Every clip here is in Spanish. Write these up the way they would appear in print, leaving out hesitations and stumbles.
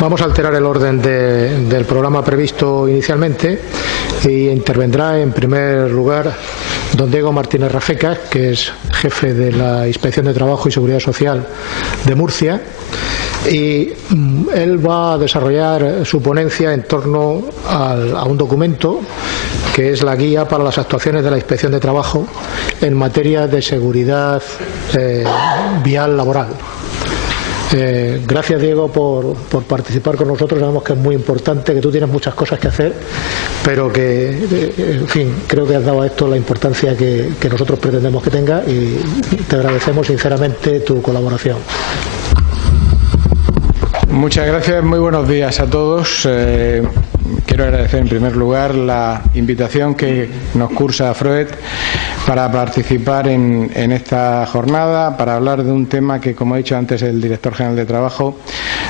Vamos a alterar el orden del programa previsto inicialmente y intervendrá en primer lugar don Diego Martínez Rafecas, que es jefe de la Inspección de Trabajo y Seguridad Social de Murcia, y él va a desarrollar su ponencia en torno a un documento que es la guía para las actuaciones de la Inspección de Trabajo en materia de seguridad vial laboral. Gracias, Diego, por participar con nosotros. Sabemos que es muy importante, que tú tienes muchas cosas que hacer, pero que, en fin, creo que has dado a esto la importancia que nosotros pretendemos que tenga, y te agradecemos sinceramente tu colaboración. Muchas gracias, muy buenos días a todos. Quiero agradecer en primer lugar la invitación que nos cursa Freud para participar en esta jornada, para hablar de un tema que, como ha dicho antes el director general de Trabajo,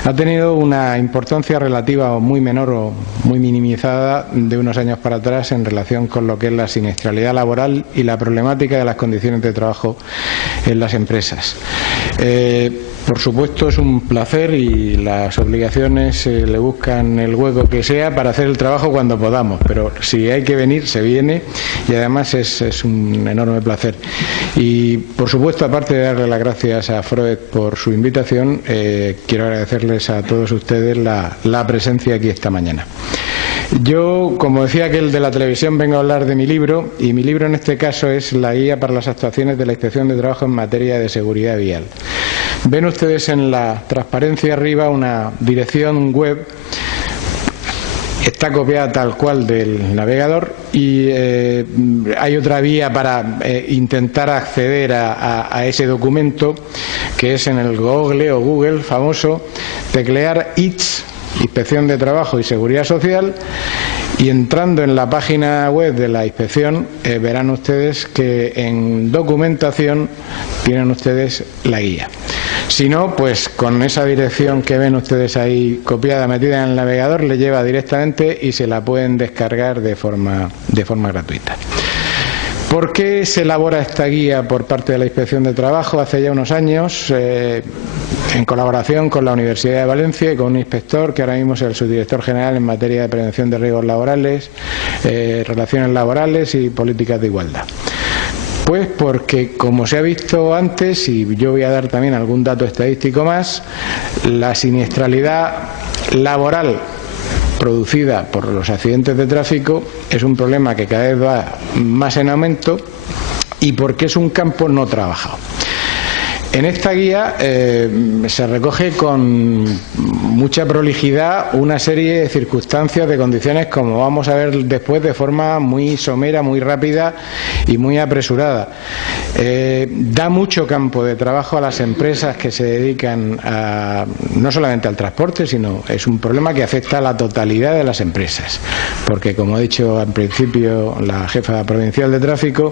ha tenido una importancia relativa o muy menor o muy minimizada de unos años para atrás en relación con lo que es la siniestralidad laboral y la problemática de las condiciones de trabajo en las empresas. Por supuesto, es un placer y las obligaciones le buscan el hueco que sea para hacer el trabajo cuando podamos, pero si hay que venir, se viene, y además es un enorme placer. Y, por supuesto, aparte de darle las gracias a Freud por su invitación, quiero agradecerles a todos ustedes la presencia aquí esta mañana. Yo, como decía aquel de la televisión, vengo a hablar de mi libro, y mi libro en este caso es la guía para las actuaciones de la Inspección de Trabajo en materia de seguridad vial. Ven ustedes en la transparencia arriba una dirección web. Está copiada tal cual del navegador, y hay otra vía para intentar acceder a ese documento, que es en el Google famoso, teclear ITS, Inspección de Trabajo y Seguridad Social, y entrando en la página web de la inspección verán ustedes que en documentación tienen ustedes la guía. Si no, pues con esa dirección que ven ustedes ahí copiada, metida en el navegador, le lleva directamente y se la pueden descargar de forma gratuita. ¿Por qué se elabora esta guía por parte de la Inspección de Trabajo? Hace ya unos años, en colaboración con la Universidad de Valencia y con un inspector que ahora mismo es el subdirector general en materia de prevención de riesgos laborales, relaciones laborales y políticas de igualdad. Pues porque, como se ha visto antes, y yo voy a dar también algún dato estadístico más, la siniestralidad laboral producida por los accidentes de tráfico es un problema que cada vez va más en aumento, y porque es un campo no trabajado. En esta guía se recoge con mucha prolijidad una serie de circunstancias, de condiciones, como vamos a ver después, de forma muy somera, muy rápida y muy apresurada. Da mucho campo de trabajo a las empresas que se dedican no solamente al transporte, sino es un problema que afecta a la totalidad de las empresas, porque, como ha dicho al principio la jefa provincial de tráfico,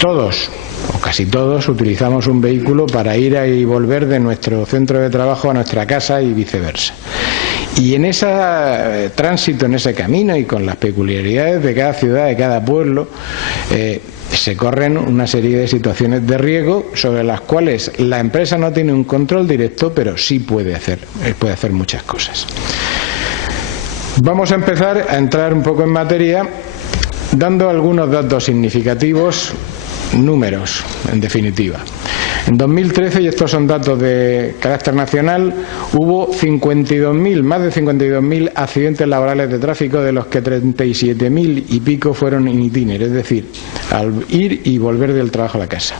todos o casi todos utilizamos un vehículo para ir y volver de nuestro centro de trabajo a nuestra casa y viceversa. Y en ese tránsito, en ese camino, y con las peculiaridades de cada ciudad, de cada pueblo, se corren una serie de situaciones de riesgo sobre las cuales la empresa no tiene un control directo, pero sí puede hacer muchas cosas. Vamos a empezar a entrar un poco en materia dando algunos datos significativos, números, en definitiva. En 2013, y estos son datos de carácter nacional, hubo más de 52.000 accidentes laborales de tráfico, de los que 37.000 y pico fueron in itinere, es decir, al ir y volver del trabajo a la casa.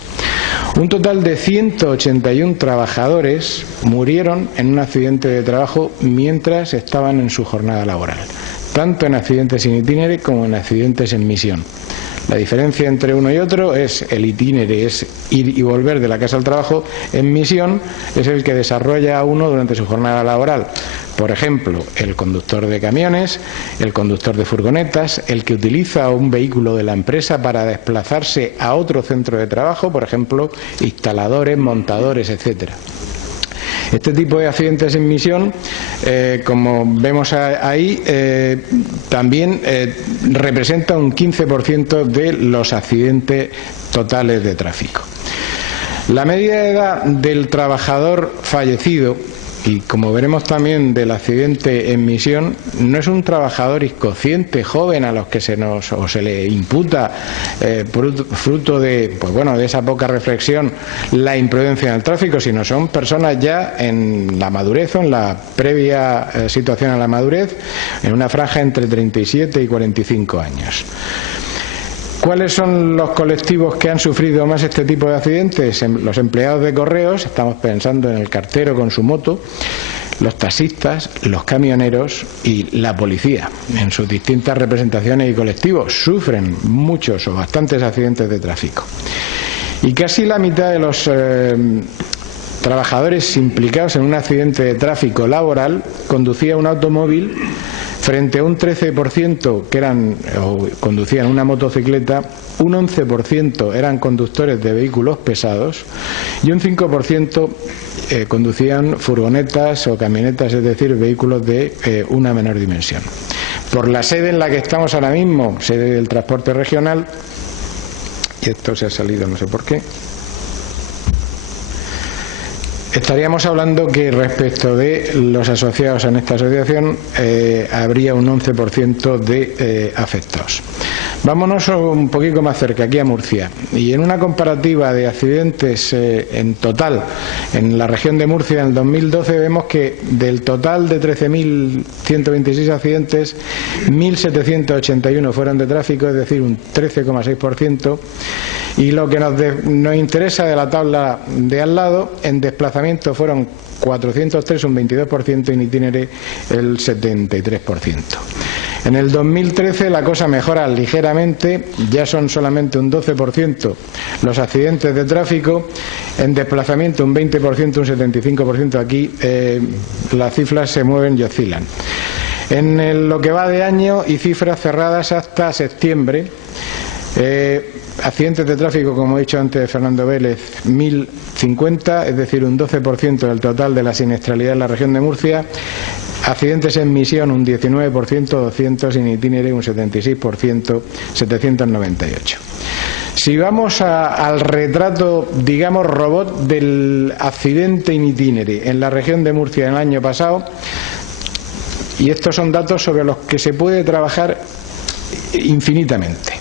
Un total de 181 trabajadores murieron en un accidente de trabajo mientras estaban en su jornada laboral, tanto en accidentes in itinere como en accidentes en misión. La diferencia entre uno y otro es el itinere, es ir y volver de la casa al trabajo. En misión es el que desarrolla uno durante su jornada laboral. Por ejemplo, el conductor de camiones, el conductor de furgonetas, el que utiliza un vehículo de la empresa para desplazarse a otro centro de trabajo, por ejemplo, instaladores, montadores, etcétera. Este tipo de accidentes en misión, como vemos ahí, también representa un 15% de los accidentes totales de tráfico. La media de edad del trabajador fallecido y como veremos también del accidente en misión, no es un trabajador inconsciente, joven, a los que se le imputa fruto de, pues bueno, de esa poca reflexión, la imprudencia en el tráfico, sino son personas ya en la madurez o en la previa situación a la madurez, en una franja entre 37 y 45 años. ¿Cuáles son los colectivos que han sufrido más este tipo de accidentes? Los empleados de correos, estamos pensando en el cartero con su moto, los taxistas, los camioneros y la policía, en sus distintas representaciones y colectivos, sufren muchos o bastantes accidentes de tráfico. Y casi la mitad de los trabajadores implicados en un accidente de tráfico laboral conducía un automóvil, frente a un 13% que conducían una motocicleta, un 11% eran conductores de vehículos pesados y un 5% conducían furgonetas o camionetas, es decir, vehículos de una menor dimensión. Por la sede en la que estamos ahora mismo, sede del transporte regional, y esto se ha salido no sé por qué, estaríamos hablando que respecto de los asociados en esta asociación habría un 11% de afectados. Vámonos un poquito más cerca, aquí a Murcia. Y en una comparativa de accidentes en total en la región de Murcia en el 2012 vemos que del total de 13.126 accidentes, 1.781 fueron de tráfico, es decir, un 13,6%. Y lo que nos interesa de la tabla de al lado, en desplazamiento fueron 403, un 22%, y en itinere el 73%. En el 2013 la cosa mejora ligeramente, ya son solamente un 12% los accidentes de tráfico, en desplazamiento un 20%, un 75%, aquí las cifras se mueven y oscilan. En lo que va de año y cifras cerradas hasta septiembre, accidentes de tráfico, como he dicho antes, Fernando Vélez, 1.050, es decir, un 12% del total de la siniestralidad en la región de Murcia. Accidentes en misión, un 19%, 200, en itinere un 76%, 798. Si vamos al retrato, digamos, robot del accidente in itinere en la región de Murcia en el año pasado, y estos son datos sobre los que se puede trabajar infinitamente.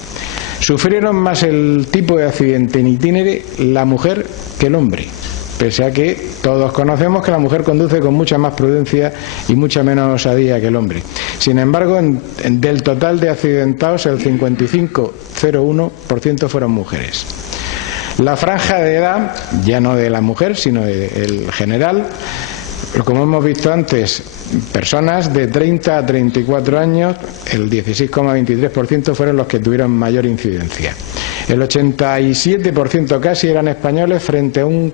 Sufrieron más el tipo de accidente en itinere la mujer que el hombre, pese a que todos conocemos que la mujer conduce con mucha más prudencia y mucha menos osadía que el hombre. Sin embargo, del total de accidentados, el 55,01% fueron mujeres. La franja de edad, ya no de la mujer, sino del general, como hemos visto antes, personas de 30 a 34 años, el 16,23% fueron los que tuvieron mayor incidencia. El 87% casi eran españoles frente a un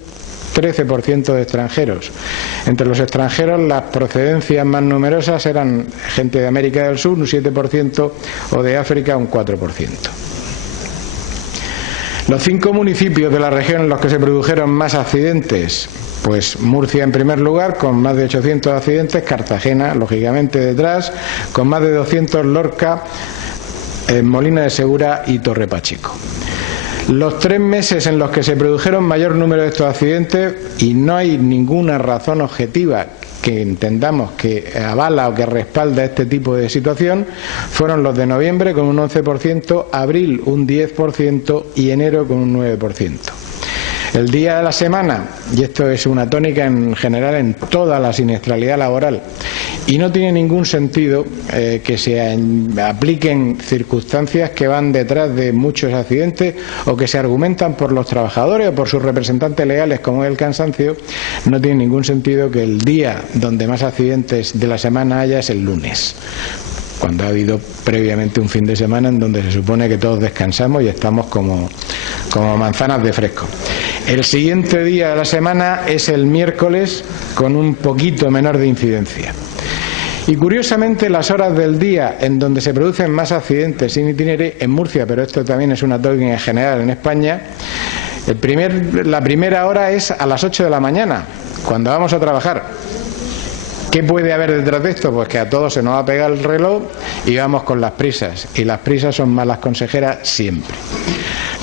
13% de extranjeros. Entre los extranjeros, las procedencias más numerosas eran gente de América del Sur, un 7%, o de África, un 4%. Los 5 municipios de la región en los que se produjeron más accidentes, pues Murcia en primer lugar, con más de 800 accidentes, Cartagena, lógicamente, detrás, con más de 200 Lorca, Molina de Segura y Torre Pacheco. Los 3 meses en los que se produjeron mayor número de estos accidentes, y no hay ninguna razón objetiva que entendamos que avala o que respalda este tipo de situación, fueron los de noviembre con un 11%, abril un 10% y enero con un 9%. El día de la semana, y esto es una tónica en general en toda la siniestralidad laboral, y no tiene ningún sentido que se apliquen circunstancias que van detrás de muchos accidentes o que se argumentan por los trabajadores o por sus representantes legales, como es el cansancio. No tiene ningún sentido que el día donde más accidentes de la semana haya es el lunes, cuando ha habido previamente un fin de semana en donde se supone que todos descansamos y estamos como manzanas de fresco. El siguiente día de la semana es el miércoles, con un poquito menor de incidencia. Y curiosamente, las horas del día en donde se producen más accidentes sin itinere en Murcia, pero esto también es una tónica en general en España, la primera hora es a las 8 de la mañana, cuando vamos a trabajar. ¿Qué puede haber detrás de esto? Pues que a todos se nos va a pegar el reloj y vamos con las prisas. Y las prisas son malas consejeras siempre.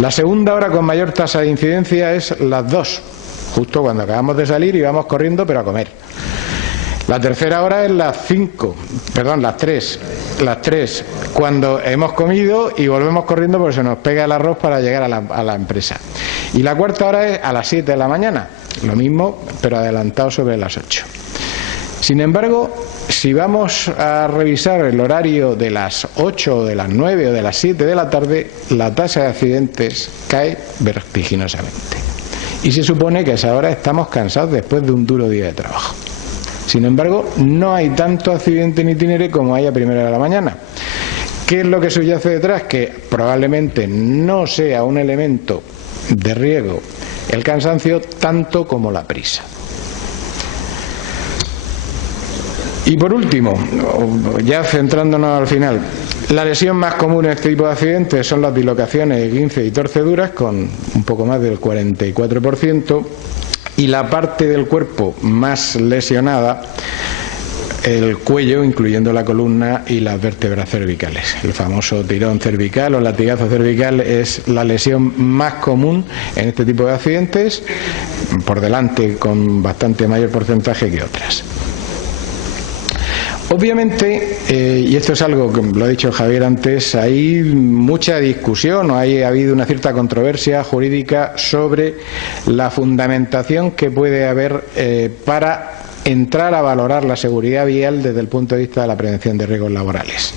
La segunda hora con mayor tasa de incidencia es las 2, justo cuando acabamos de salir y vamos corriendo pero a comer. La tercera hora es las 3, cuando hemos comido y volvemos corriendo porque se nos pega el arroz para llegar a la empresa. Y la cuarta hora es a las 7 de la mañana, lo mismo, pero adelantado sobre las 8. Sin embargo, si vamos a revisar el horario de las 8 o de las 9 o de las 7 de la tarde, la tasa de accidentes cae vertiginosamente. Y se supone que a esa hora estamos cansados después de un duro día de trabajo. Sin embargo, no hay tanto accidente en itinere como hay a primera de la mañana. ¿Qué es lo que subyace detrás? Que probablemente no sea un elemento de riesgo el cansancio tanto como la prisa. Y por último, ya centrándonos al final, la lesión más común en este tipo de accidentes son las dislocaciones, esguinces y torceduras, con un poco más del 44%, y la parte del cuerpo más lesionada, el cuello, incluyendo la columna y las vértebras cervicales. El famoso tirón cervical o latigazo cervical es la lesión más común en este tipo de accidentes, por delante con bastante mayor porcentaje que otras. Obviamente, y esto es algo que lo ha dicho Javier antes, hay mucha discusión o ha habido una cierta controversia jurídica sobre la fundamentación que puede haber para entrar a valorar la seguridad vial desde el punto de vista de la prevención de riesgos laborales.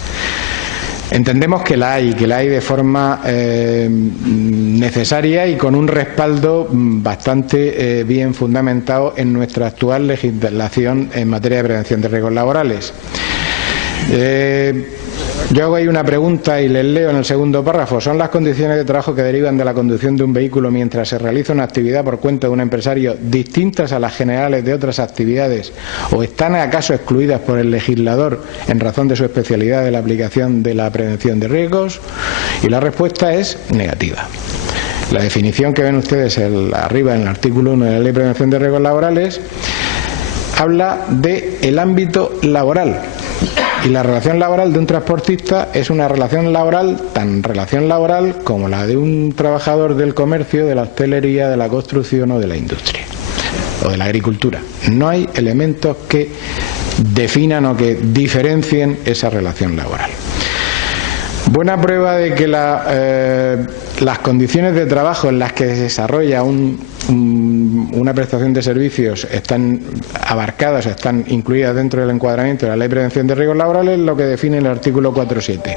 Entendemos que la hay de forma necesaria y con un respaldo bastante bien fundamentado en nuestra actual legislación en materia de prevención de riesgos laborales. Yo hago ahí una pregunta y les leo en el segundo párrafo. ¿Son las condiciones de trabajo que derivan de la conducción de un vehículo mientras se realiza una actividad por cuenta de un empresario distintas a las generales de otras actividades o están acaso excluidas por el legislador en razón de su especialidad de la aplicación de la prevención de riesgos? Y la respuesta es negativa. La definición que ven ustedes arriba en el artículo 1 de la Ley de Prevención de Riesgos Laborales habla del ámbito laboral. Y la relación laboral de un transportista es una relación laboral, tan relación laboral como la de un trabajador del comercio, de la hostelería, de la construcción o de la industria o de la agricultura. No hay elementos que definan o que diferencien esa relación laboral. Buena prueba de que las condiciones de trabajo en las que se desarrolla una prestación de servicios están abarcadas, están incluidas dentro del encuadramiento de la Ley de Prevención de Riesgos Laborales, lo que define el artículo 4.7.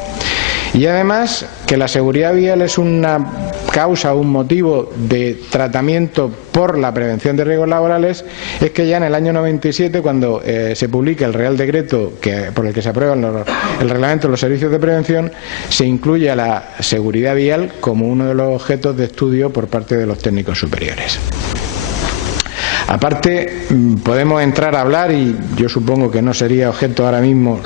Y además que la seguridad vial es una causa o un motivo de tratamiento por la prevención de riesgos laborales, es que ya en el año 97, cuando se publica el Real Decreto por el que se aprueba el Reglamento de los Servicios de Prevención, se incluye a la seguridad vial como uno de los objetos de estudio por parte de los técnicos superiores. Aparte, podemos entrar a hablar, y yo supongo que no sería objeto ahora mismo,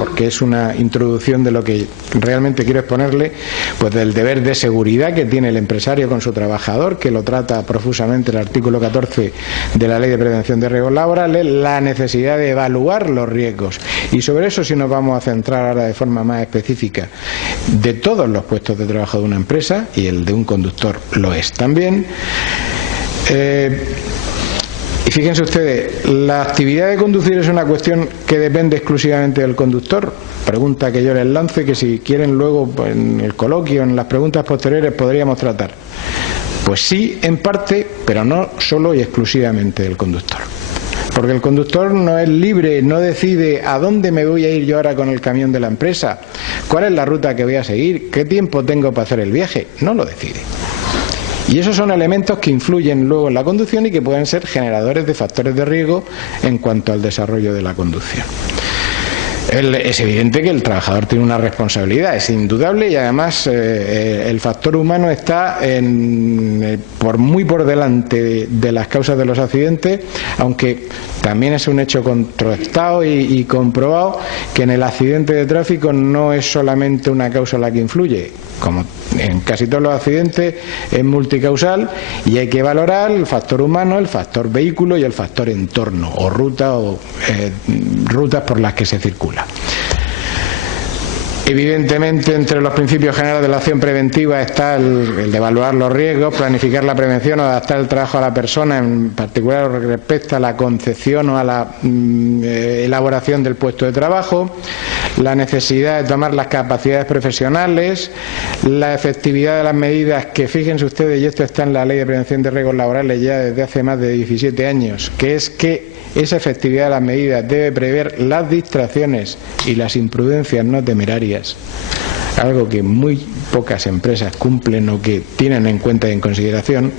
porque es una introducción de lo que realmente quiero exponerle, pues del deber de seguridad que tiene el empresario con su trabajador, que lo trata profusamente el artículo 14 de la Ley de Prevención de Riesgos Laborales, la necesidad de evaluar los riesgos. Y sobre eso sí nos vamos a centrar ahora de forma más específica, de todos los puestos de trabajo de una empresa, y el de un conductor lo es también. Y fíjense ustedes, ¿la actividad de conducir es una cuestión que depende exclusivamente del conductor? Pregunta que yo les lance, que si quieren luego en el coloquio, en las preguntas posteriores, podríamos tratar. Pues sí, en parte, pero no solo y exclusivamente del conductor. Porque el conductor no es libre, no decide a dónde me voy a ir yo ahora con el camión de la empresa, cuál es la ruta que voy a seguir, qué tiempo tengo para hacer el viaje, no lo decide. Y esos son elementos que influyen luego en la conducción y que pueden ser generadores de factores de riesgo en cuanto al desarrollo de la conducción. Es evidente que el trabajador tiene una responsabilidad, es indudable, y además el factor humano está muy por delante de las causas de los accidentes, aunque también es un hecho contrastado y comprobado que en el accidente de tráfico no es solamente una causa la que influye. Como en casi todos los accidentes es multicausal y hay que valorar el factor humano, el factor vehículo y el factor entorno o ruta o rutas por las que se circula. Evidentemente, entre los principios generales de la acción preventiva está el de evaluar los riesgos, planificar la prevención, adaptar el trabajo a la persona, en particular lo que respecta a la concepción o a la elaboración del puesto de trabajo, la necesidad de tomar las capacidades profesionales, la efectividad de las medidas que, fíjense ustedes, y esto está en la Ley de Prevención de Riesgos Laborales ya desde hace más de 17 años, que es que esa efectividad de las medidas debe prever las distracciones y las imprudencias no temerarias, algo que muy pocas empresas cumplen o que tienen en cuenta y en consideración.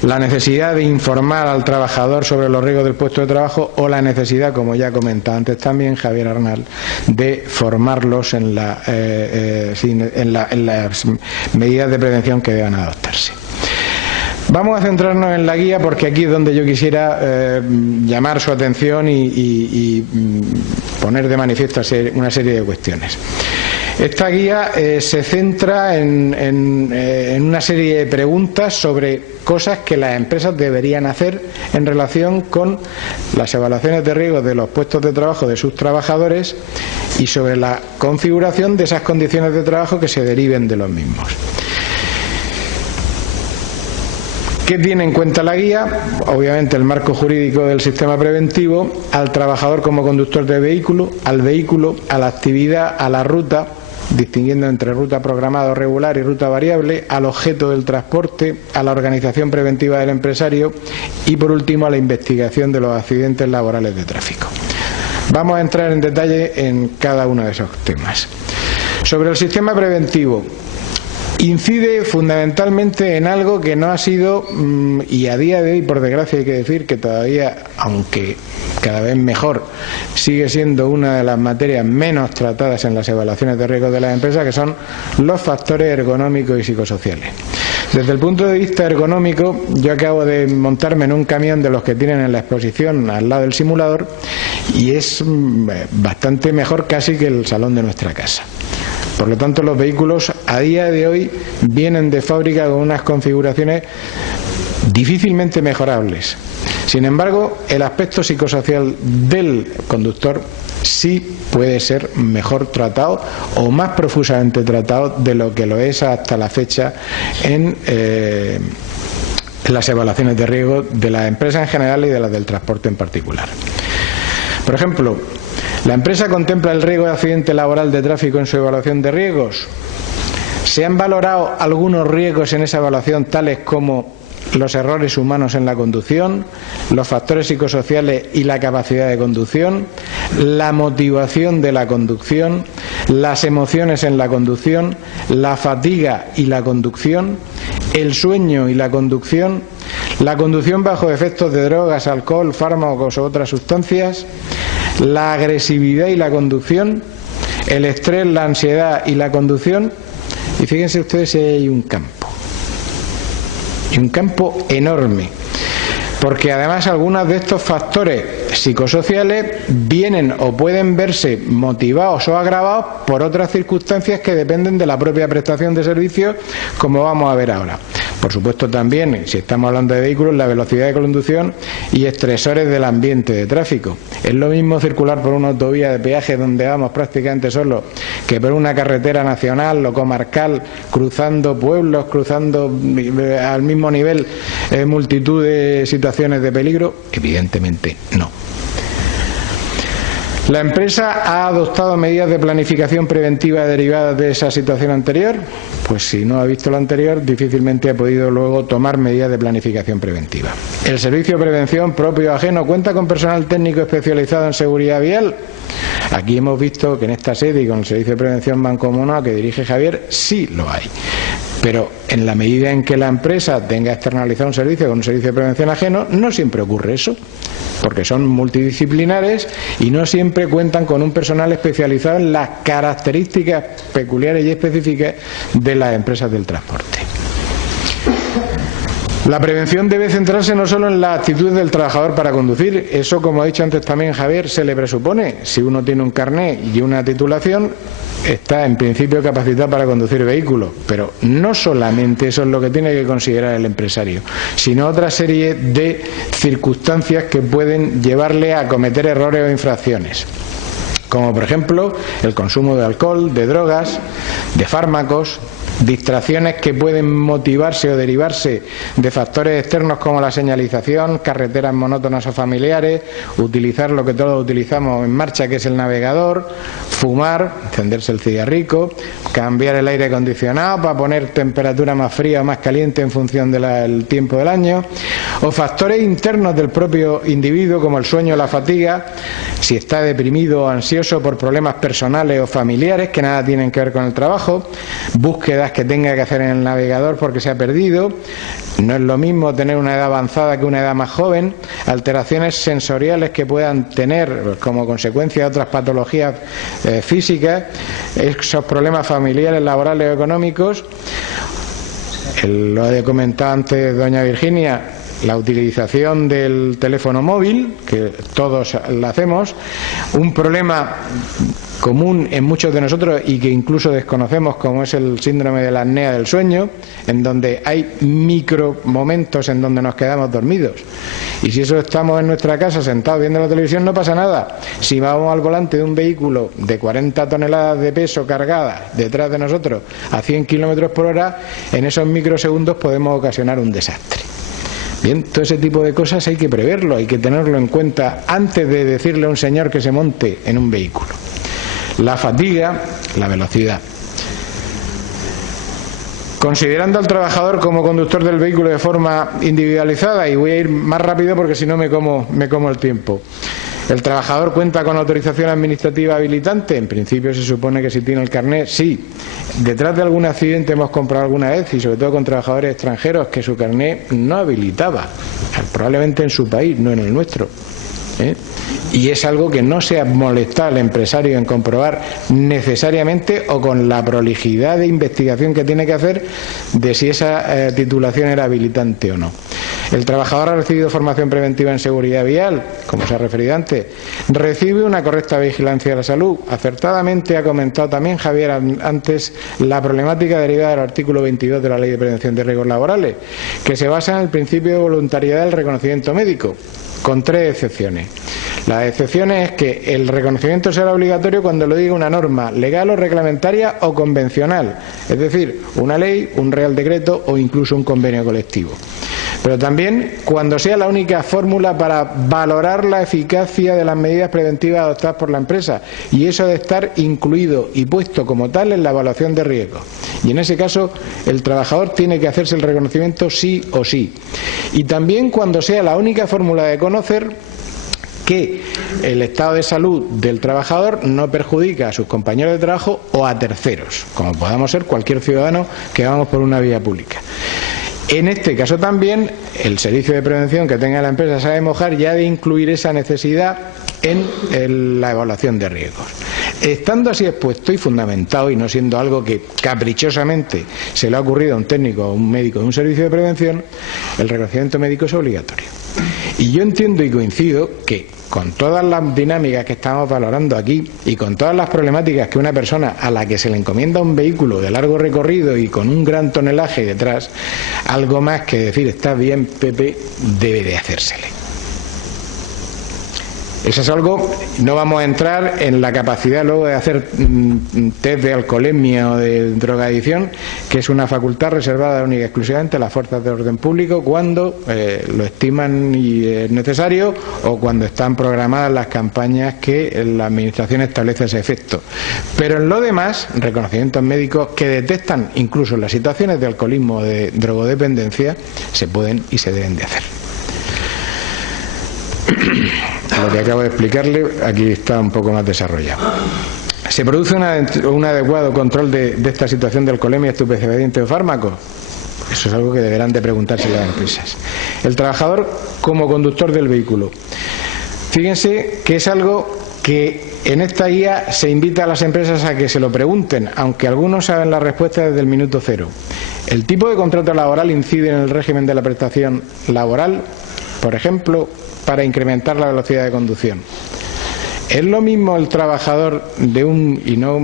La necesidad de informar al trabajador sobre los riesgos del puesto de trabajo o la necesidad, como ya comentaba antes también Javier Arnal, de formarlos en las medidas de prevención que deban adoptarse. Vamos a centrarnos en la guía porque aquí es donde yo quisiera llamar su atención y poner de manifiesto una serie de cuestiones. Esta guía se centra en una serie de preguntas sobre cosas que las empresas deberían hacer en relación con las evaluaciones de riesgos de los puestos de trabajo de sus trabajadores y sobre la configuración de esas condiciones de trabajo que se deriven de los mismos. ¿Qué tiene en cuenta la guía? Obviamente el marco jurídico del sistema preventivo, al trabajador como conductor de vehículo, al vehículo, a la actividad, a la ruta, distinguiendo entre ruta programada o regular y ruta variable, al objeto del transporte, a la organización preventiva del empresario y, por último, a la investigación de los accidentes laborales de tráfico. Vamos a entrar en detalle en cada uno de esos temas. Sobre el sistema preventivo, incide fundamentalmente en algo que no ha sido, y a día de hoy, por desgracia, hay que decir que todavía, aunque cada vez mejor, sigue siendo una de las materias menos tratadas en las evaluaciones de riesgos de las empresas, que son los factores ergonómicos y psicosociales. Desde el punto de vista ergonómico, yo acabo de montarme en un camión de los que tienen en la exposición al lado del simulador y es bastante mejor casi que el salón de nuestra casa. Por lo tanto, los vehículos a día de hoy vienen de fábrica con unas configuraciones difícilmente mejorables. Sin embargo, el aspecto psicosocial del conductor sí puede ser mejor tratado o más profusamente tratado de lo que lo es hasta la fecha en las evaluaciones de riesgo de las empresas en general y de las del transporte en particular. Por ejemplo, ¿la empresa contempla el riesgo de accidente laboral de tráfico en su evaluación de riesgos? ¿Se han valorado algunos riesgos en esa evaluación, tales como los errores humanos en la conducción, los factores psicosociales y la capacidad de conducción, la motivación de la conducción, las emociones en la conducción, la fatiga y la conducción, el sueño y la conducción bajo efectos de drogas, alcohol, fármacos o otras sustancias, la agresividad y la conducción, el estrés, la ansiedad y la conducción? Y fíjense ustedes si hay un campo. Y un campo enorme, porque además algunos de estos factores psicosociales vienen o pueden verse motivados o agravados por otras circunstancias que dependen de la propia prestación de servicios, como vamos a ver ahora. Por supuesto también, si estamos hablando de vehículos, la velocidad de conducción y estresores del ambiente de tráfico. Es lo mismo circular por una autovía de peaje donde vamos prácticamente solos que por una carretera nacional o comarcal, cruzando pueblos, cruzando al mismo nivel multitud de situaciones de peligro. Evidentemente no. ¿La empresa ha adoptado medidas de planificación preventiva derivadas de esa situación anterior? Pues si no ha visto lo anterior, difícilmente ha podido luego tomar medidas de planificación preventiva. ¿El servicio de prevención propio o ajeno cuenta con personal técnico especializado en seguridad vial? Aquí hemos visto que en esta sede y con el servicio de prevención mancomunado que dirige Javier, sí lo hay. Pero en la medida en que la empresa tenga externalizado un servicio con un servicio de prevención ajeno, no siempre ocurre eso, porque son multidisciplinares y no siempre cuentan con un personal especializado en las características peculiares y específicas de las empresas del transporte. La prevención debe centrarse no solo en la actitud del trabajador para conducir, eso, como ha dicho antes también Javier, se le presupone. Si uno tiene un carné y una titulación, está en principio capacitado para conducir vehículos, pero no solamente eso es lo que tiene que considerar el empresario, sino otra serie de circunstancias que pueden llevarle a cometer errores o infracciones. como por ejemplo el consumo de alcohol, de drogas, de fármacos, distracciones que pueden motivarse o derivarse de factores externos como la señalización, carreteras monótonas o familiares, utilizar lo que todos utilizamos en marcha, que es el navegador, fumar, encenderse el cigarrico, cambiar el aire acondicionado para poner temperatura más fría o más caliente en función del tiempo del año, o factores internos del propio individuo como el sueño o la fatiga, si está deprimido o ansioso por problemas personales o familiares que nada tienen que ver con el trabajo, búsquedas que tenga que hacer en el navegador porque se ha perdido. No es lo mismo tener una edad avanzada que una edad más joven, alteraciones sensoriales que puedan tener como consecuencia de otras patologías físicas, esos problemas familiares, laborales o económicos. Lo ha comentado antes doña Virginia, la utilización del teléfono móvil, que todos la hacemos, un problema común en muchos de nosotros y que incluso desconocemos, como es el síndrome de la apnea del sueño, en donde hay micro momentos en donde nos quedamos dormidos. Y si eso estamos en nuestra casa sentados viendo la televisión, no pasa nada. Si vamos al volante de un vehículo de 40 toneladas de peso cargada detrás de nosotros a 100 kilómetros por hora, en esos microsegundos podemos ocasionar un desastre. Bien, todo ese tipo de cosas hay que preverlo, hay que tenerlo en cuenta antes de decirle a un señor que se monte en un vehículo. La fatiga, la velocidad. Considerando al trabajador como conductor del vehículo de forma individualizada, y voy a ir más rápido porque si no me como el tiempo. ¿El trabajador cuenta con autorización administrativa habilitante? En principio se supone que si tiene el carnet, sí. Detrás de algún accidente hemos comprado alguna vez, y sobre todo con trabajadores extranjeros, que su carnet no habilitaba, probablemente en su país, no en el nuestro. Y es algo que no se ha molestado al empresario en comprobar necesariamente o con la prolijidad de investigación que tiene que hacer de si esa titulación era habilitante o no. El trabajador ha recibido formación preventiva en seguridad vial, como se ha referido antes, recibe una correcta vigilancia de la salud. Acertadamente ha comentado también Javier antes la problemática derivada del artículo 22 de la Ley de Prevención de Riesgos Laborales, que se basa en el principio de voluntariedad del reconocimiento médico, con 3 excepciones. La excepción es que el reconocimiento será obligatorio cuando lo diga una norma legal o reglamentaria o convencional, es decir, una ley, un real decreto o incluso un convenio colectivo. Pero también cuando sea la única fórmula para valorar la eficacia de las medidas preventivas adoptadas por la empresa, y eso debe estar incluido y puesto como tal en la evaluación de riesgos. Y en ese caso el trabajador tiene que hacerse el reconocimiento sí o sí. Y también cuando sea la única fórmula de conocer que el estado de salud del trabajador no perjudica a sus compañeros de trabajo o a terceros, como podamos ser cualquier ciudadano que vamos por una vía pública. En este caso también el servicio de prevención que tenga la empresa Sabe Mojar ya ha de incluir esa necesidad en la evaluación de riesgos. Estando así expuesto y fundamentado, y no siendo algo que caprichosamente se le ha ocurrido a un técnico o a un médico de un servicio de prevención, el reconocimiento médico es obligatorio. Y yo entiendo y coincido que con todas las dinámicas que estamos valorando aquí y con todas las problemáticas que una persona a la que se le encomienda un vehículo de largo recorrido y con un gran tonelaje detrás, algo más que decir está bien Pepe debe de hacérsele. Eso es algo, no vamos a entrar en la capacidad luego de hacer test de alcoholemia o de drogadicción, que es una facultad reservada única y exclusivamente a las fuerzas de orden público cuando lo estiman y es necesario o cuando están programadas las campañas que la administración establece ese efecto. Pero en lo demás, reconocimientos médicos que detectan incluso las situaciones de alcoholismo o de drogodependencia se pueden y se deben de hacer. Lo que acabo de explicarle aquí está un poco más desarrollado. ¿Se produce un adecuado control de esta situación de alcoholemia, estupefacientes o fármacos? Eso es algo que deberán de preguntarse las empresas. El trabajador como conductor del vehículo. Fíjense que es algo que en esta guía se invita a las empresas a que se lo pregunten, aunque algunos saben la respuesta desde el minuto cero. ¿El tipo de contrato laboral incide en el régimen de la prestación laboral? Por ejemplo, para incrementar la velocidad de conducción. ¿Es lo mismo el trabajador de y no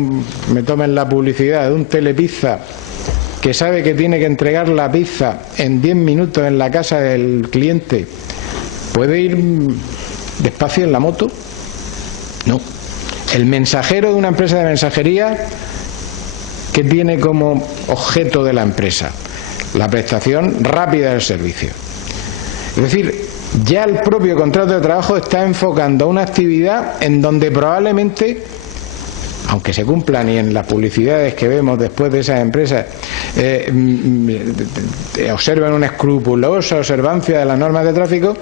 me tomen la publicidad, de un Telepizza, que sabe que tiene que entregar la pizza en 10 minutos en la casa del cliente? ¿Puede ir despacio en la moto? No. El mensajero de una empresa de mensajería, ¿qué tiene como objeto de la empresa? La prestación rápida del servicio. Es decir, ya el propio contrato de trabajo está enfocando una actividad en donde probablemente, aunque se cumplan y en las publicidades que vemos después de esas empresas observen una escrupulosa observancia de las normas de tráfico,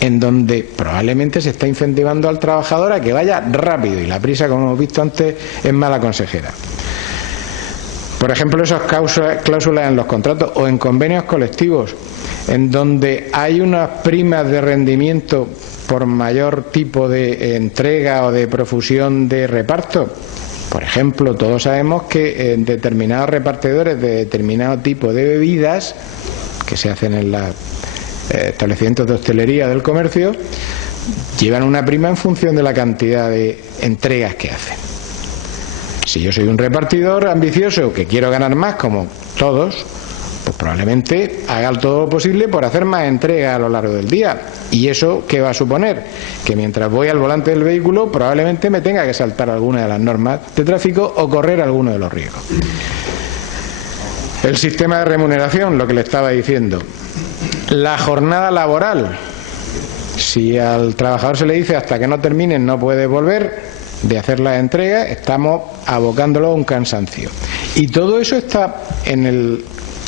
en donde probablemente se está incentivando al trabajador a que vaya rápido, y la prisa, como hemos visto antes, es mala consejera. Por ejemplo, esas cláusulas en los contratos o en convenios colectivos, en donde hay unas primas de rendimiento por mayor tipo de entrega o de profusión de reparto. Por ejemplo, todos sabemos que en determinados repartidores de determinado tipo de bebidas que se hacen en los establecimientos de hostelería del comercio, llevan una prima en función de la cantidad de entregas que hacen. Si yo soy un repartidor ambicioso que quiero ganar más, como todos, pues probablemente haga todo lo posible por hacer más entregas a lo largo del día. ¿Y eso qué va a suponer? Que mientras voy al volante del vehículo probablemente me tenga que saltar alguna de las normas de tráfico o correr alguno de los riesgos. El sistema de remuneración, lo que le estaba diciendo. La jornada laboral. Si al trabajador se le dice hasta que no terminen no puede volver de hacer la entrega, estamos abocándolo a un cansancio. Y todo eso está en el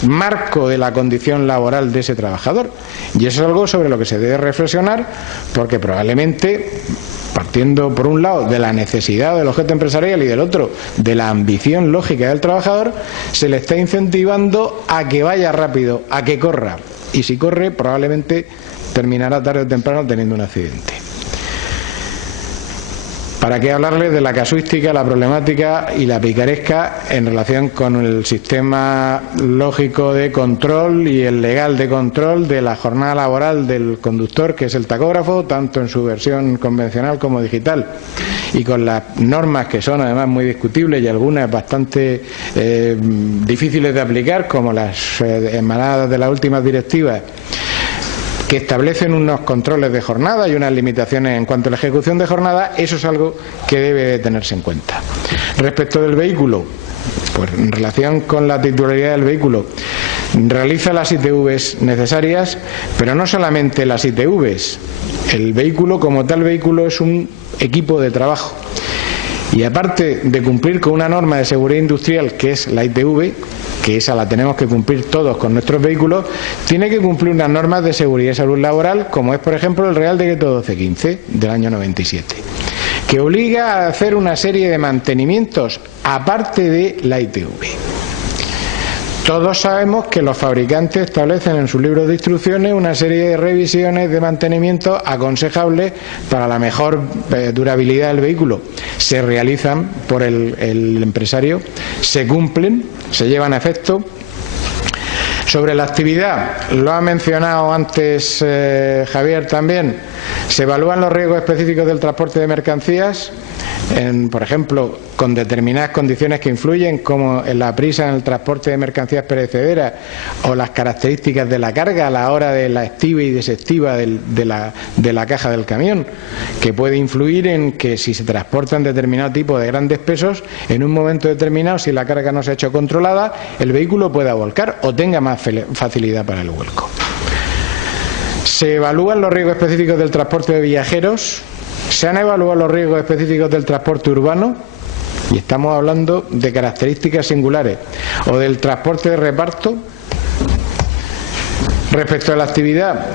marco de la condición laboral de ese trabajador, y eso es algo sobre lo que se debe reflexionar, porque probablemente, partiendo por un lado de la necesidad del objeto empresarial y del otro de la ambición lógica del trabajador, se le está incentivando a que vaya rápido, a que corra, y si corre probablemente terminará tarde o temprano teniendo un accidente. ¿Para qué hablarles de la casuística, la problemática y la picaresca en relación con el sistema lógico de control y el legal de control de la jornada laboral del conductor, que es el tacógrafo, tanto en su versión convencional como digital, y con las normas que son además muy discutibles y algunas bastante difíciles de aplicar, como las emanadas de las últimas directivas, que establecen unos controles de jornada y unas limitaciones en cuanto a la ejecución de jornada? Eso es algo que debe de tenerse en cuenta. Respecto del vehículo, pues en relación con la titularidad del vehículo, realiza las ITVs necesarias, pero no solamente las ITVs. El vehículo, como tal vehículo, es un equipo de trabajo. Y aparte de cumplir con una norma de seguridad industrial, que es la ITV, que esa la tenemos que cumplir todos con nuestros vehículos, tiene que cumplir unas normas de seguridad y salud laboral, como es, por ejemplo, el Real Decreto 1215 del año 97, que obliga a hacer una serie de mantenimientos aparte de la ITV. Todos sabemos que los fabricantes establecen en sus libros de instrucciones una serie de revisiones de mantenimiento aconsejables para la mejor durabilidad del vehículo. Se realizan por el empresario, se cumplen, se llevan a efecto. Sobre la actividad, lo ha mencionado antes Javier también, se evalúan los riesgos específicos del transporte de mercancías, por ejemplo, con determinadas condiciones que influyen, como en la prisa en el transporte de mercancías perecederas o las características de la carga a la hora de la estiva y desestiva de la caja del camión, que puede influir en que si se transportan determinado tipo de grandes pesos, en un momento determinado, si la carga no se ha hecho controlada, el vehículo pueda volcar o tenga más facilidad para el vuelco. Se evalúan los riesgos específicos del transporte de viajeros. Se han evaluado los riesgos específicos del transporte urbano, y estamos hablando de características singulares, o del transporte de reparto. Respecto a la actividad,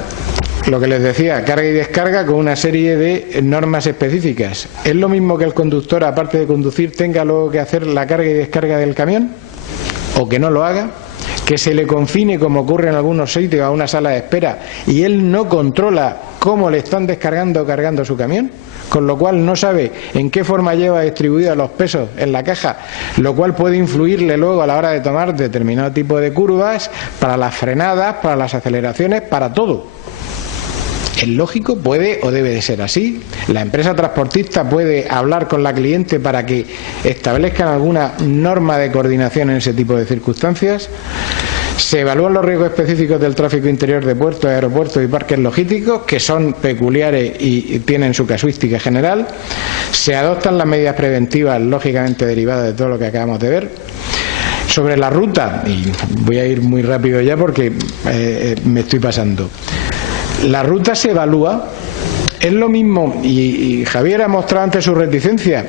lo que les decía, carga y descarga con una serie de normas específicas. ¿Es lo mismo que el conductor, aparte de conducir, tenga luego que hacer la carga y descarga del camión? ¿O que no lo haga? ¿Que se le confine, como ocurre en algunos sitios, a una sala de espera y él no controla cómo le están descargando o cargando su camión? Con lo cual no sabe en qué forma lleva distribuidos los pesos en la caja, lo cual puede influirle luego a la hora de tomar determinado tipo de curvas, para las frenadas, para las aceleraciones, para todo. ¿Es lógico? ¿Puede o debe de ser así? ¿La empresa transportista puede hablar con la cliente para que establezcan alguna norma de coordinación en ese tipo de circunstancias? Se evalúan los riesgos específicos del tráfico interior de puertos, aeropuertos y parques logísticos, que son peculiares y tienen su casuística general. Se adoptan las medidas preventivas, lógicamente derivadas de todo lo que acabamos de ver. Sobre la ruta, y voy a ir muy rápido ya porque me estoy pasando. La ruta se evalúa, es lo mismo, y Javier ha mostrado antes su reticencia,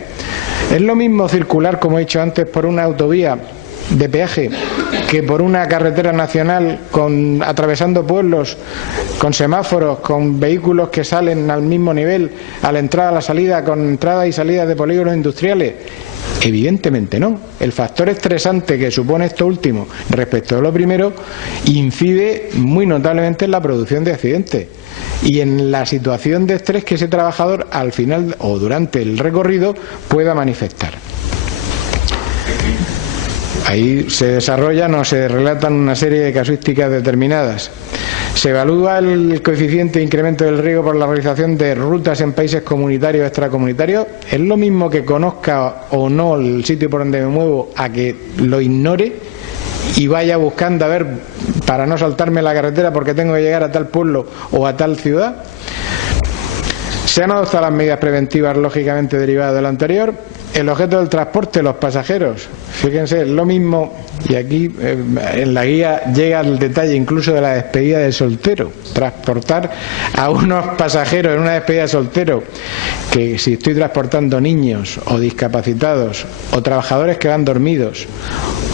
es lo mismo circular, como he dicho antes, por una autovía de peaje que por una carretera nacional atravesando pueblos, con semáforos, con vehículos que salen al mismo nivel a la entrada, a la salida, con entradas y salidas de polígonos industriales. Evidentemente no. El factor estresante que supone esto último respecto a lo primero incide muy notablemente en la producción de accidentes y en la situación de estrés que ese trabajador al final o durante el recorrido pueda manifestar. Ahí se desarrollan o se relatan una serie de casuísticas determinadas. Se evalúa el coeficiente de incremento del riesgo por la realización de rutas en países comunitarios o extracomunitarios. Es lo mismo que conozca o no el sitio por donde me muevo a que lo ignore y vaya buscando a ver para no saltarme la carretera porque tengo que llegar a tal pueblo o a tal ciudad. Se han adoptado las medidas preventivas lógicamente derivadas de lo anterior. El objeto del transporte, los pasajeros, fíjense, es lo mismo, y aquí en la guía llega el detalle incluso de la despedida de soltero. Transportar a unos pasajeros en una despedida de soltero, que si estoy transportando niños o discapacitados o trabajadores que van dormidos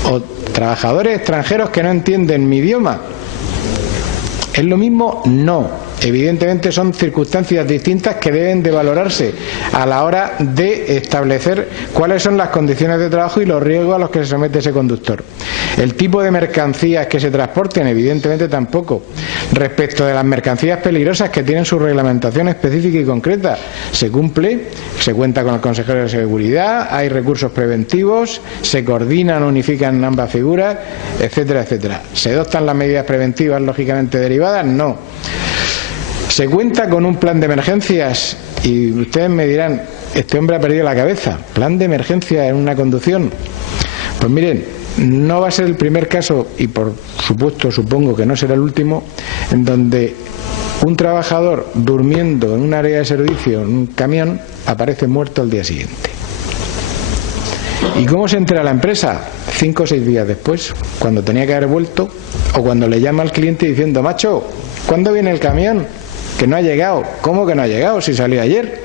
o trabajadores extranjeros que no entienden mi idioma, ¿es lo mismo? No. Evidentemente son circunstancias distintas que deben de valorarse a la hora de establecer cuáles son las condiciones de trabajo y los riesgos a los que se somete ese conductor. El tipo de mercancías que se transporten, evidentemente tampoco. Respecto de las mercancías peligrosas que tienen su reglamentación específica y concreta, se cumple, se cuenta con el consejero de seguridad, hay recursos preventivos, se coordinan, unifican ambas figuras, etcétera, etcétera. ¿Se adoptan las medidas preventivas lógicamente derivadas? No. Se cuenta con un plan de emergencias y ustedes me dirán, este hombre ha perdido la cabeza. ¿Plan de emergencia en una conducción? Pues miren, no va a ser el primer caso, y por supuesto supongo que no será el último, en donde un trabajador durmiendo en un área de servicio, en un camión, aparece muerto al día siguiente. ¿Y cómo se entera la empresa? 5 o 6 días después, cuando tenía que haber vuelto, o cuando le llama al cliente diciendo, macho, ¿cuándo viene el camión? Que no ha llegado. ¿Cómo que no ha llegado? Si salió ayer.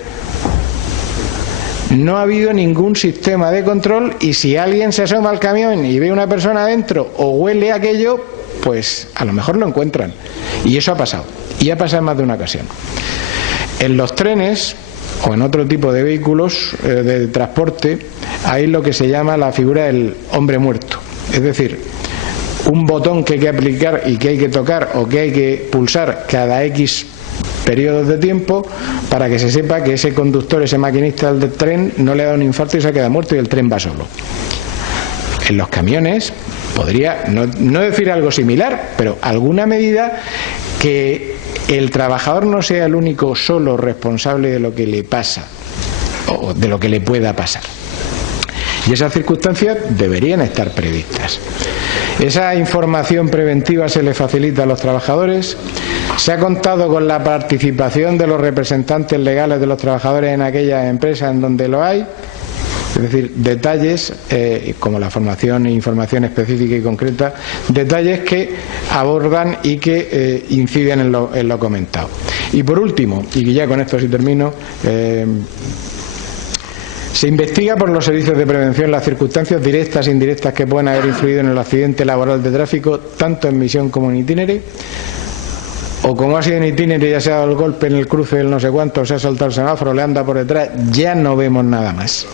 No ha habido ningún sistema de control y si alguien se asoma al camión y ve una persona adentro o huele aquello, pues a lo mejor lo encuentran. Y eso ha pasado. Y ha pasado en más de una ocasión. En los trenes o en otro tipo de vehículos de transporte hay lo que se llama la figura del hombre muerto. Es decir, un botón que hay que aplicar y que hay que tocar o que hay que pulsar cada X periodos de tiempo para que se sepa que ese conductor, ese maquinista del tren no le ha dado un infarto y se ha quedado muerto y el tren va solo. En los camiones podría no decir algo similar, pero alguna medida que el trabajador no sea el único solo responsable de lo que le pasa o de lo que le pueda pasar. Y esas circunstancias deberían estar previstas. Esa información preventiva se le facilita a los trabajadores. Se ha contado con la participación de los representantes legales de los trabajadores en aquellas empresas en donde lo hay. Es decir, detalles como la formación e información específica y concreta, detalles que abordan y que inciden en lo comentado. Y por último, y ya con esto sí termino, se investiga por los servicios de prevención las circunstancias directas e indirectas que pueden haber influido en el accidente laboral de tráfico, tanto en misión como en itinere, o como ha sido en itinere, ya se ha dado el golpe en el cruce del no sé cuánto, se ha saltado el semáforo, le anda por detrás, ya no vemos nada más.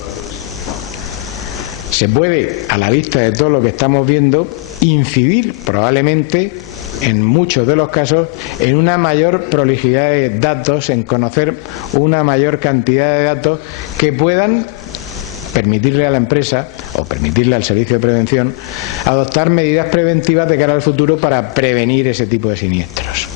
Se puede, a la vista de todo lo que estamos viendo, incidir probablemente, en muchos de los casos, en una mayor prolijidad de datos, en conocer una mayor cantidad de datos que puedan permitirle a la empresa o permitirle al servicio de prevención adoptar medidas preventivas de cara al futuro para prevenir ese tipo de siniestros.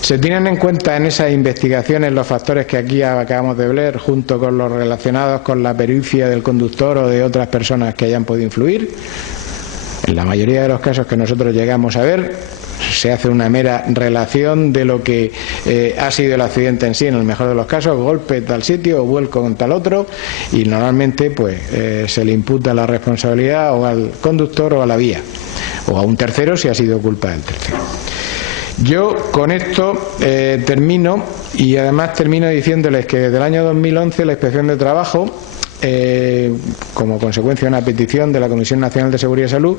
Se tienen en cuenta en esas investigaciones los factores que aquí acabamos de ver, junto con los relacionados con la pericia del conductor o de otras personas que hayan podido influir. En la mayoría de los casos que nosotros llegamos a ver, se hace una mera relación de lo que ha sido el accidente en sí, en el mejor de los casos, golpe en tal sitio o vuelco en tal otro, y normalmente pues se le imputa la responsabilidad o al conductor o a la vía, o a un tercero si ha sido culpa del tercero. Yo con esto termino, y además termino diciéndoles que desde el año 2011 la Inspección de Trabajo, como consecuencia de una petición de la Comisión Nacional de Seguridad y Salud,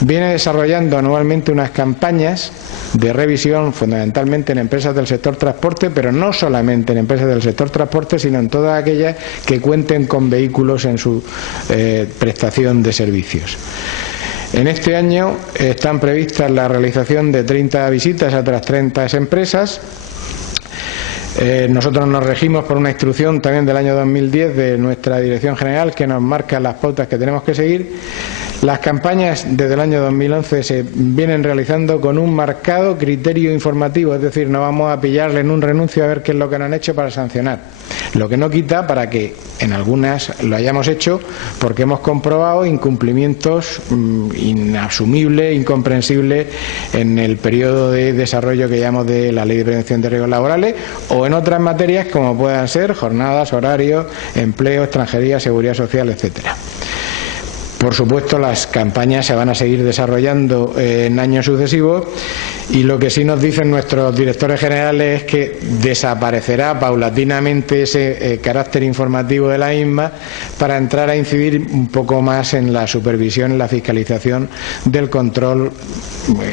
viene desarrollando anualmente unas campañas de revisión fundamentalmente en empresas del sector transporte, pero no solamente en empresas del sector transporte, sino en todas aquellas que cuenten con vehículos en su prestación de servicios. En este año están previstas la realización de 30 visitas a otras 30 empresas. Nosotros nos regimos por una instrucción también del año 2010 de nuestra Dirección General que nos marca las pautas que tenemos que seguir. Las campañas desde el año 2011 se vienen realizando con un marcado criterio informativo, es decir, no vamos a pillarle en un renuncio a ver qué es lo que nos han hecho para sancionar. Lo que no quita para que en algunas lo hayamos hecho porque hemos comprobado incumplimientos inasumibles, incomprensibles en el periodo de desarrollo que llamamos de la Ley de Prevención de Riesgos Laborales, o en otras materias como puedan ser jornadas, horarios, empleo, extranjería, seguridad social, etcétera. Por supuesto, las campañas se van a seguir desarrollando en años sucesivos, y lo que sí nos dicen nuestros directores generales es que desaparecerá paulatinamente ese carácter informativo de la misma para entrar a incidir un poco más en la supervisión, en la fiscalización del control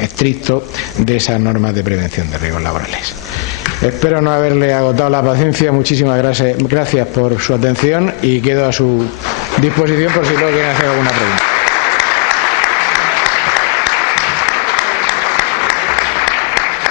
estricto de esas normas de prevención de riesgos laborales. Espero no haberle agotado la paciencia. Muchísimas gracias por su atención y quedo a su disposición por si luego quieren hacer alguna pregunta.